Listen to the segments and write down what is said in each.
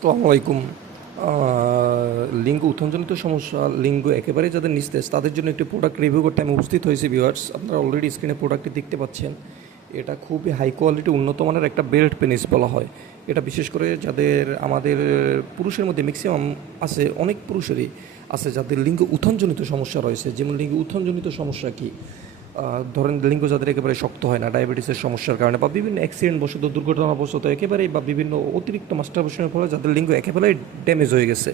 আসসালামু আলাইকুম। লিঙ্গ উত্থানজনিত সমস্যা, লিঙ্গ একেবারেই যাদের নিস্তেজ তাদের জন্য একটি প্রোডাক্ট রিভিউ করতে আমি উপস্থিত হয়েছি ভিউয়ার্স। আপনারা অলরেডি স্ক্রিনে প্রোডাক্টটি দেখতে পাচ্ছেন। এটা খুবই হাই কোয়ালিটি উন্নত মানের একটা বেল্ট পেনিস বলা হয়। এটা বিশেষ করে যাদের আমাদের পুরুষের মধ্যে ম্যাক্সিমাম আছে, অনেক পুরুষেরই আছে যাদের লিঙ্গ উত্থানজনিত সমস্যা রয়েছে। যেমন লিঙ্গ উত্থানজনিত সমস্যা কি, ধরেন লিঙ্গ যাদের একেবারে শক্ত হয় না ডায়াবেটিসের সমস্যার কারণে বা বিভিন্ন অ্যাক্সিডেন্ট বশত দুর্ঘটনাবশত একেবারেই বা বিভিন্ন অতিরিক্ত মাস্টারবেশনের ফলে যাদের লিঙ্গ একেবারেই ড্যামেজ হয়ে গেছে,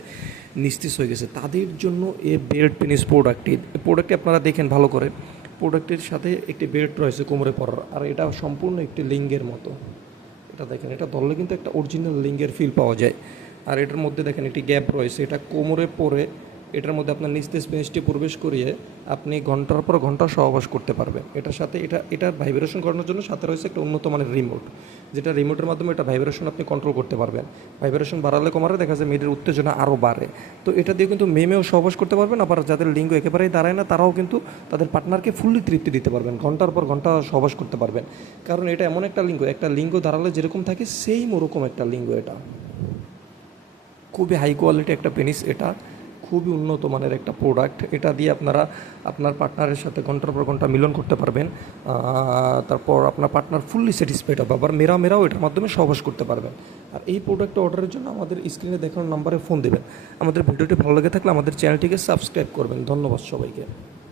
নিস্তেজ হয়ে গেছে, তাদের জন্য এই বেল্ট পেনিস প্রোডাক্টটি আপনারা দেখেন ভালো করে। প্রোডাক্টের সাথে একটি বেল্ট রয়েছে কোমরে পরার, আর এটা সম্পূর্ণ একটি লিঙ্গের মতো। এটা দেখেন, এটা ধরলে কিন্তু একটা অরিজিনাল লিঙ্গের ফিল পাওয়া যায়। আর এটার মধ্যে দেখেন একটি গ্যাপ রয়েছে, এটা কোমরে পরে এটার মধ্যে আপনার নিস্তেজ পেনিসটি প্রবেশ করিয়ে আপনি ঘন্টার পর ঘন্টা সহবাস করতে পারবেন। এটার সাথে এটার ভাইব্রেশন করানোর জন্য সাথে রয়েছে একটা উন্নত মানের রিমোট, যেটা রিমোটের মাধ্যমে এটা ভাইব্রেশন আপনি কন্ট্রোল করতে পারবেন। ভাইব্রেশন বাড়ালে কমালে দেখা যায় মেয়েদের উত্তেজনা আরও বাড়ে। তো এটা দিয়ে কিন্তু মেয়েও সহবাস করতে পারবেন, আবার যাদের লিঙ্গ একেবারেই দাঁড়ায় না তারাও কিন্তু তাদের পার্টনারকে ফুললি তৃপ্তি দিতে পারবেন, ঘন্টার পর ঘন্টা সহবাস করতে পারবেন। কারণ এটা এমন একটা লিঙ্গ দাঁড়ালে যেরকম থাকে সেইম ওরকম একটা লিঙ্গ। এটা খুবই হাই কোয়ালিটি একটা পেনিস, এটা খুবই উন্নত মানের একটা প্রোডাক্ট। এটা দিয়ে আপনারা আপনার পার্টনারের সাথে ঘন্টার পর ঘন্টা মিলন করতে পারবেন। তারপর আপনার পার্টনার ফুললি স্যাটিসফাইড হবে, আবার মেয়েরাও এটার মাধ্যমে সহবাস করতে পারবেন। আর এই প্রোডাক্টটা অর্ডারের জন্য আমাদের স্ক্রিনে দেখানো নাম্বারে ফোন দেবেন। আমাদের ভিডিওটি ভালো লেগে থাকলে আমাদের চ্যানেলটিকে সাবস্ক্রাইব করবেন। ধন্যবাদ সবাইকে।